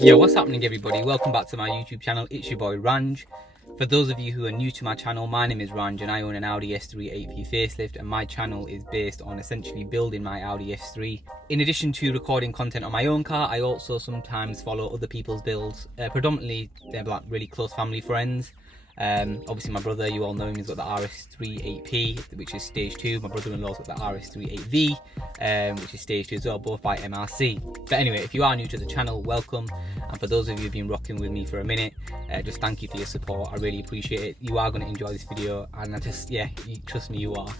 Yo, what's happening everybody? Welcome back to my YouTube channel. It's your boy RNJ. For those of you who are new to my channel, my name is RNJ and I own an Audi S3 8P facelift, and my channel is based on essentially building my Audi S3. In addition to recording content on my own car, I also sometimes follow other people's builds. Predominantly they're like really close family friends. Obviously my brother, you all know him, he's got the RS3 8P, which is stage 2. My brother-in-law's got the RS3 8V, which is stage 2 as well, both by MRC. But anyway, if you are new to the channel, welcome. And for those of you who've been rocking with me for a minute, just thank you for your support. I really appreciate it. You are going to enjoy this video, and trust me, you are.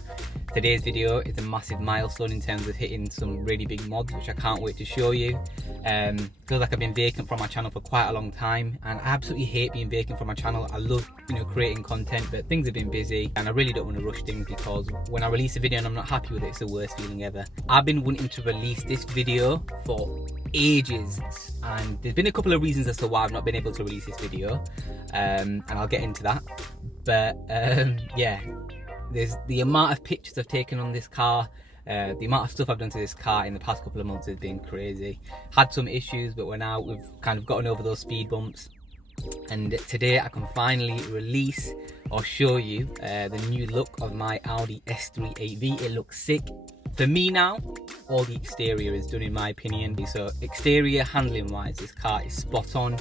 Today's video is a massive milestone in terms of hitting some really big mods, which I can't wait to show you. Feels like I've been vacant from my channel for quite a long time, and I absolutely hate being vacant from my channel. I love, creating content, but things have been busy, and I really don't want to rush things, because when I release a video and I'm not happy with it, it's the worst feeling ever. I've been wanting to release this video for ages, and there's been a couple of reasons as to why I've not been able to release this video, and I'll get into that. But yeah, there's the amount of pictures I've taken on this car, the amount of stuff I've done to this car in the past couple of months has been crazy. Had some issues, but we've kind of gotten over those speed bumps, and today I can finally release or show you the new look of my Audi S3 8V. It looks sick. For me now, all the exterior is done in my opinion. So exterior handling wise, this car is spot on.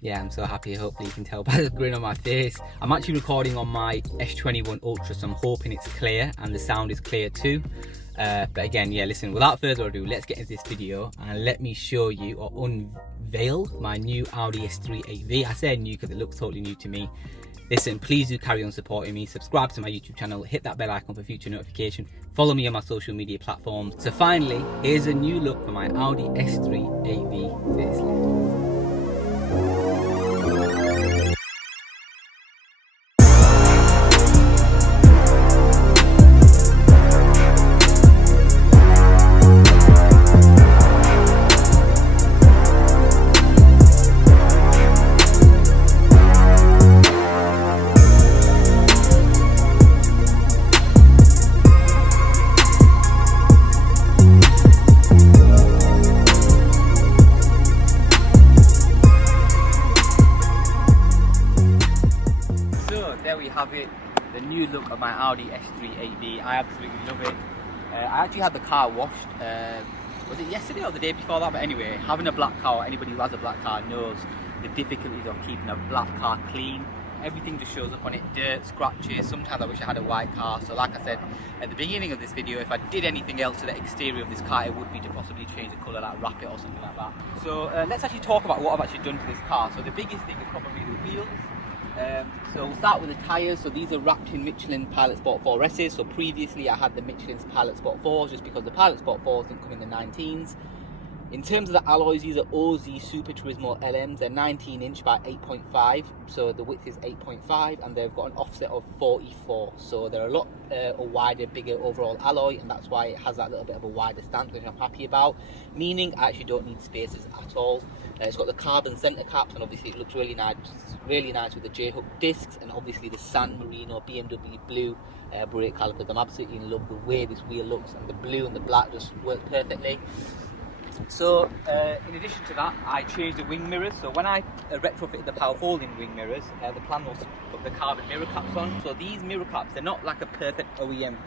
Yeah, I'm so happy. Hopefully you can tell by the grin on my face. I'm actually recording on my S21 Ultra, so I'm hoping it's clear and the sound is clear too. But again, yeah, listen, without further ado, let's get into this video and let me show you or unveil my new Audi S3 8V. I say new because it looks totally new to me. Listen, please do carry on supporting me. Subscribe to my YouTube channel, hit that bell icon for future notification, follow me on my social media platforms. So finally, here's a new look for my Audi S3 8V facelift. There we have it, the new look of my Audi S3 8V. I absolutely love it. I actually had the car washed, was it yesterday or the day before that? But anyway, having a black car, anybody who has a black car knows the difficulties of keeping a black car clean. Everything just shows up on it, dirt, scratches. Sometimes I wish I had a white car. So like I said at the beginning of this video, if I did anything else to the exterior of this car, it would be to possibly change the colour, like wrap it or something like that. So let's actually talk about what I've actually done to this car. So the biggest thing is probably the wheels. So we'll start with the tyres. So these are wrapped in Michelin Pilot Sport 4S's. So previously I had the Michelin's Pilot Sport 4s, just because the Pilot Sport 4s didn't come in the 19s. In terms of the alloys, these are OZ Super Turismo LMs. They're 19-inch by 8.5, so the width is 8.5, and they've got an offset of 44. So they're a lot a wider, bigger overall alloy, and that's why it has that little bit of a wider stance, which I'm happy about. Meaning I actually don't need spacers at all. It's got the carbon center caps, and obviously it looks really nice with the J-hook discs, and obviously the San Marino BMW blue brake calipers. I'm absolutely in love with the way this wheel looks, and the blue and the black just work perfectly. So in addition to that, I changed the wing mirrors. So when I retrofitted the power folding wing mirrors, the plan was to put the carbon mirror caps on. So these mirror caps, they're not like a perfect OEM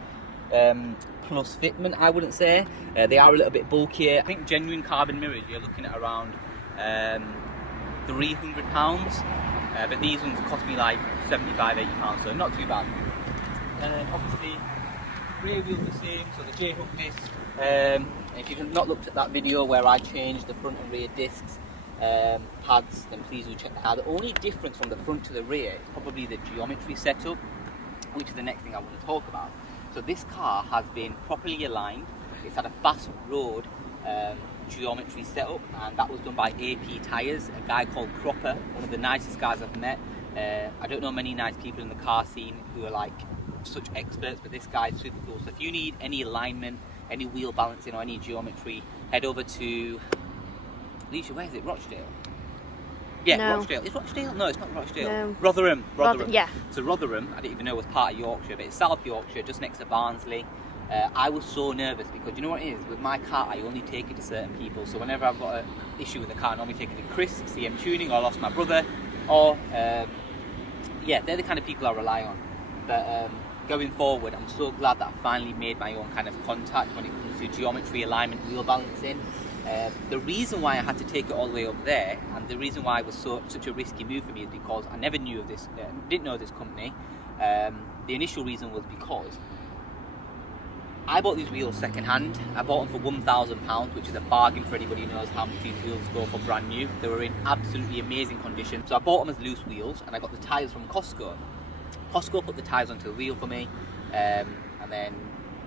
plus fitment, I wouldn't say. They are a little bit bulkier. I think genuine carbon mirrors, you're looking at around £300, but these ones cost me like £75–80, so not too bad. Obviously rear wheels the same, so the J-hook disc. If you've not looked at that video where I changed the front and rear discs pads, then please do check that out. The only difference from the front to the rear is probably the geometry setup, which is the next thing I want to talk about. So this car has been properly aligned. It's had a fast road geometry setup, and that was done by AP Tyres, a guy called Cropper, one of the nicest guys I've met. I don't know many nice people in the car scene who are like such experts, but this guy's super cool. So if you need any alignment, any wheel balancing or any geometry, head over to Alicia, where is it? Rochdale? Yeah, no. Rochdale. Is Rochdale? No, it's not Rochdale. No. Rotherham. Yeah. So Rotherham, I didn't even know was part of Yorkshire, but it's South Yorkshire, just next to Barnsley. I was so nervous because you know what it is, with my car I only take it to certain people. So whenever I've got an issue with the car, I normally take it to Chris, CM Tuning, or I lost my brother, or yeah, they're the kind of people I rely on. But going forward, I'm so glad that I finally made my own kind of contact when it comes to geometry, alignment, wheel balancing. The reason why I had to take it all the way up there, and the reason why it was such a risky move for me, is because I never knew of this, didn't know this company. The initial reason was because I bought these wheels second hand. I bought them for £1,000, which is a bargain for anybody who knows how much these wheels go for brand new. They were in absolutely amazing condition. So I bought them as loose wheels, and I got the tyres from Costco. Costco put the tyres onto the wheel for me, and then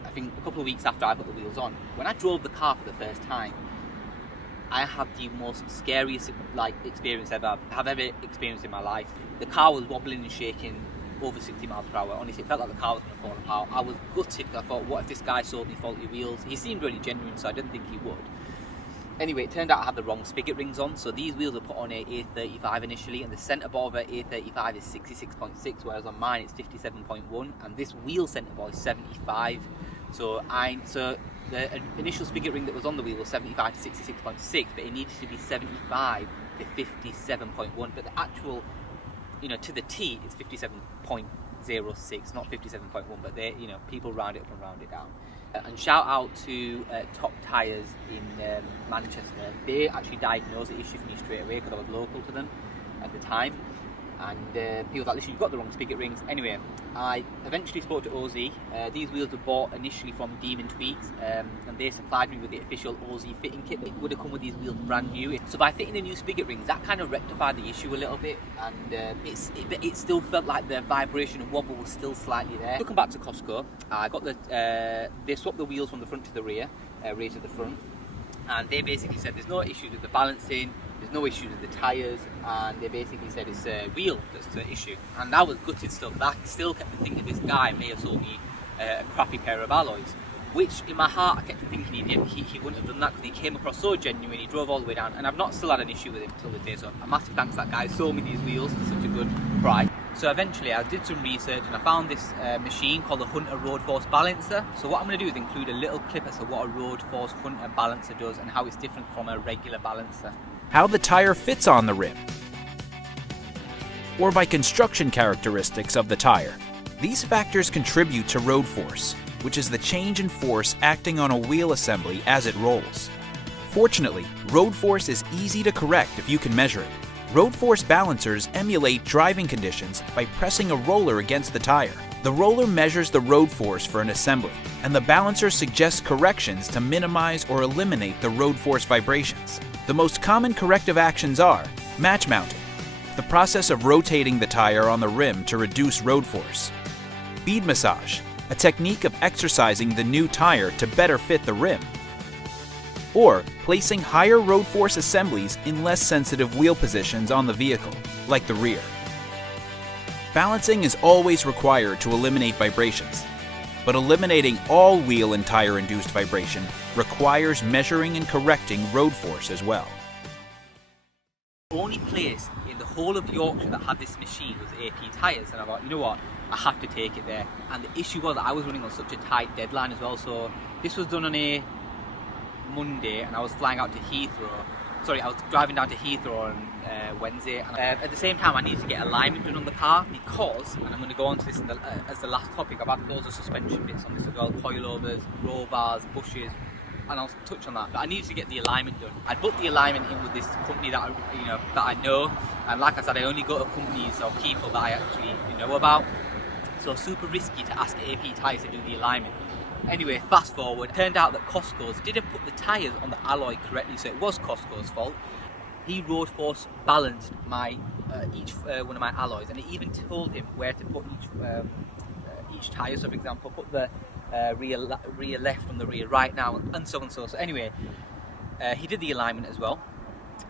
I think a couple of weeks after I put the wheels on, when I drove the car for the first time, I had the most scariest experience I've ever experienced in my life. The car was wobbling and shaking over 60 miles per hour. Honestly, it felt like the car was going to fall apart. I was gutted. I thought, what if this guy sold me faulty wheels? He seemed really genuine, so I didn't think he would. Anyway, it turned out I had the wrong spigot rings on. So these wheels were put on a A35 initially, and the centre bore of a A35 is 66.6, whereas on mine it's 57.1, and this wheel centre bore is 75. So the initial spigot ring that was on the wheel was 75 to 66.6, but it needed to be 75 to 57.1. But the actual, to the T, it's 57.06, not 57.1. But they, people round it up and round it down. And shout out to Top Tyres in Manchester. They actually diagnosed the issue for me straight away because I was local to them at the time. And he was like, listen, you've got the wrong spigot rings. Anyway, I eventually spoke to Aussie. These wheels were bought initially from Demon Tweaks, and they supplied me with the official Aussie fitting kit. It would have come with these wheels brand new. So by fitting the new spigot rings, that kind of rectified the issue a little bit, and it still felt like the vibration and wobble was still slightly there. Looking back to Costco, I got they swapped the wheels from the front to the rear to the front, and they basically said there's no issues with the balancing, there's no issues with the tyres, and they basically said it's a wheel that's the issue. And I was gutted still, but I still kept thinking this guy may have sold me a crappy pair of alloys, which in my heart I kept thinking he wouldn't have done that because he came across so genuine. He drove all the way down, and I've not still had an issue with him till this day, so a massive thanks to that guy who sold me these wheels for such a good price. So eventually I did some research and I found this machine called the Hunter Road Force Balancer. So what I'm going to do is include a little clip as to what a Road Force Hunter Balancer does and how it's different from a regular balancer. How the tire fits on the rim, or by construction characteristics of the tire. These factors contribute to road force, which is the change in force acting on a wheel assembly as it rolls. Fortunately, road force is easy to correct if you can measure it. Road force balancers emulate driving conditions by pressing a roller against the tire. The roller measures the road force for an assembly, and the balancer suggests corrections to minimize or eliminate the road force vibrations. The most common corrective actions are match mounting, the process of rotating the tire on the rim to reduce road force; bead massage, a technique of exercising the new tire to better fit the rim; or placing higher road force assemblies in less sensitive wheel positions on the vehicle, like the rear. Balancing is always required to eliminate vibrations, but eliminating all wheel and tire induced vibration requires measuring and correcting road force as well. The only place in the whole of Yorkshire that had this machine was AP Tyres, and I thought, you know what, I have to take it there. And the issue was that I was running on such a tight deadline as well, so this was done on a Monday and I was flying out to Heathrow. Sorry, I was driving down to Heathrow on Wednesday. And, at the same time, I needed to get alignment done on the car because, and I'm going to go on to this as the last topic, I've had loads of suspension bits on this as well, coilovers, roll bars, bushes, and I'll touch on that. But I needed to get the alignment done. I booked the alignment in with this company that I know, and like I said, I only go to companies or people that I actually know about. So super risky to ask AP Tyres to do the alignment. Anyway, fast forward, turned out that Costco's didn't put the tyres on the alloy correctly, so it was Costco's fault. He road force balanced my each one of my alloys, and it even told him where to put each tyre. So for example, put the rear left from the rear right now, and so on and so. So anyway, he did the alignment as well.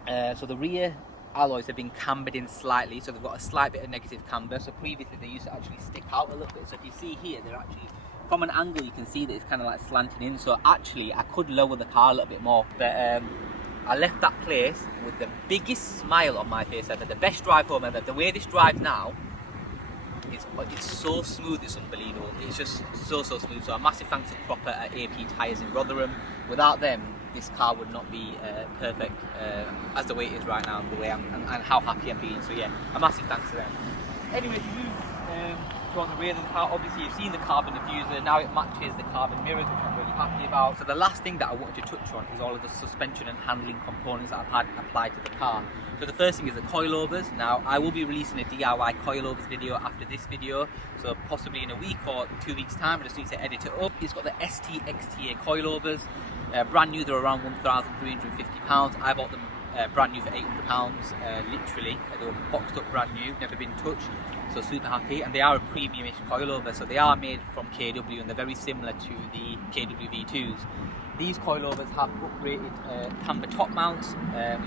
So the rear alloys have been cambered in slightly, so they've got a slight bit of negative camber. So previously they used to actually stick out a little bit. So if you see here, they're actually, from an angle you can see that it's kind of like slanting in, so actually I could lower the car a little bit more, but I left that place with the biggest smile on my face ever, the best drive home ever. The way this drives now is it's so smooth, it's unbelievable. It's just so smooth. So a massive thanks to Proper at AP Tyres in Rotherham. Without them, this car would not be perfect as the way it is right now, the way and how happy I'm being. So yeah, a massive thanks to them. Anyway, to move on the rear of the car, obviously you've seen the carbon diffuser, now it matches the carbon mirrors, which I'm really happy about. So the last thing that I wanted to touch on is all of the suspension and handling components that I've had applied to the car. So the first thing is the coilovers. Now I will be releasing a DIY coilovers video after this video, so possibly in a week or 2 weeks time. I just need to edit it up. It's got the STXTA coilovers, brand new, they're around £1,350. I bought them brand new for £800, literally. They were boxed up brand new, never been touched, so super happy. And they are a premium-ish coilover, so they are made from KW and they're very similar to the KW V2s. These coilovers have upgraded camber top mounts,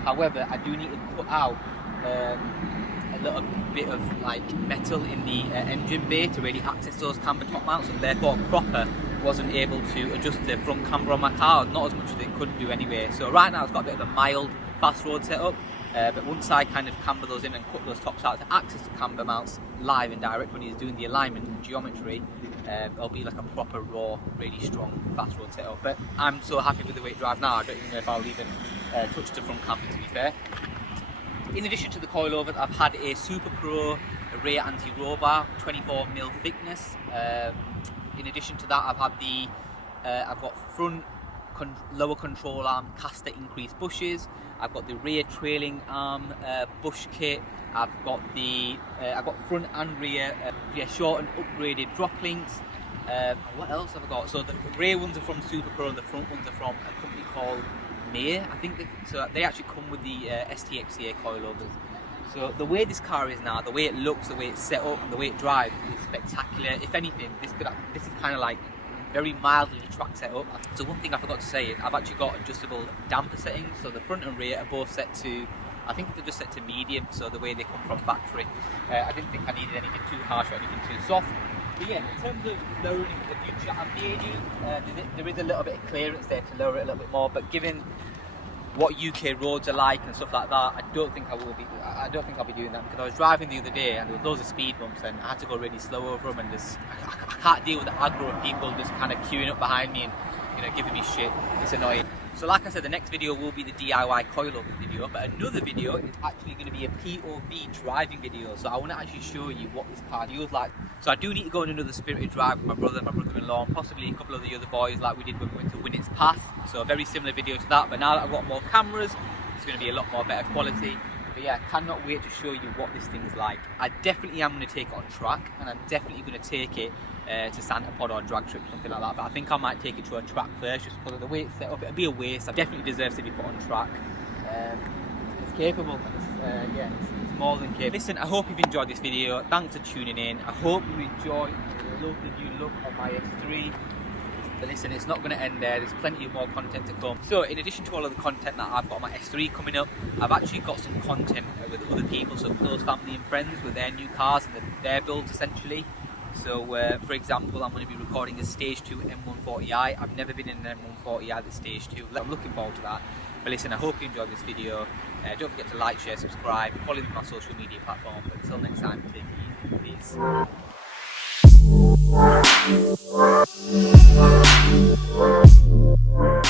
however I do need to put out a little bit of like metal in the engine bay to really access those camber top mounts, and therefore Proper wasn't able to adjust the front camber on my car, not as much as it could do anyway. So right now it's got a bit of a mild fast road setup, but once I kind of camber those in and cut those tops out to access the camber mounts live and direct when he's doing the alignment and geometry, it'll be like a proper raw, really strong fast road setup. But I'm so happy with the way it drives now, I don't even know if I'll even touch the front camber, to be fair. In addition to the coilovers, I've had a Super Pro rear anti-roll bar, 24mm thickness. In addition to that, I've had the I've got front lower control arm caster increased bushes. I've got the rear trailing arm bush kit. I've got front and rear short and upgraded drop links. What else have I got? So the rear ones are from Super Pro and the front ones are from a company called May, I think. So they actually come with the STXA coilovers. So the way this car is now, the way it looks, the way it's set up, and the way it drives is spectacular. If anything, this is kind of like very mildly track setup. So one thing I forgot to say is I've actually got adjustable damper settings. So the front and rear are both set to, I think they're just set to medium, so the way they come from factory. I didn't think I needed anything too harsh or anything too soft. But yeah, in terms of lowering the future, I maybe there is a little bit of clearance there to lower it a little bit more, but given what UK roads are like and stuff like that, I don't think I'll be doing that, because I was driving the other day and there were loads of speed bumps and I had to go really slow over them, and I can't deal with the aggro of people just kind of queuing up behind me and, you know, giving me shit. It's annoying. So like I said, the next video will be the DIY coilover video, but another video is actually going to be a POV driving video. So I want to actually show you what this car feels like. So I do need to go on another spirited drive with my brother-in-law, and possibly a couple of the other boys, like we did when we went to Winnett's Pass. So a very similar video to that, but now that I've got more cameras, it's going to be a lot more better quality. But yeah, cannot wait to show you what this thing's like. I definitely am going to take it on track, and I'm definitely going to take it to Santa Pod or drag strip, something like that. But I think I might take it to a track first, just because of the way it's set up. It'll be a waste. It definitely deserves to be put on track. It's capable. It's more than capable. Listen, I hope you've enjoyed this video. Thanks for tuning in. I hope you enjoyed the new look of my S3. But listen, it's not going to end there. There's plenty of more content to come. So in addition to all of the content that I've got on my S3 coming up, I've actually got some content with other people, so close family and friends, with their new cars and their builds essentially. So for example, I'm going to be recording a Stage 2 M140i. I've never been in an M140i that's Stage 2. I'm looking forward to that. But listen, I hope you enjoyed this video. Don't forget to like, share, subscribe, follow me on my social media platform. But until next time, take it easy. Peace.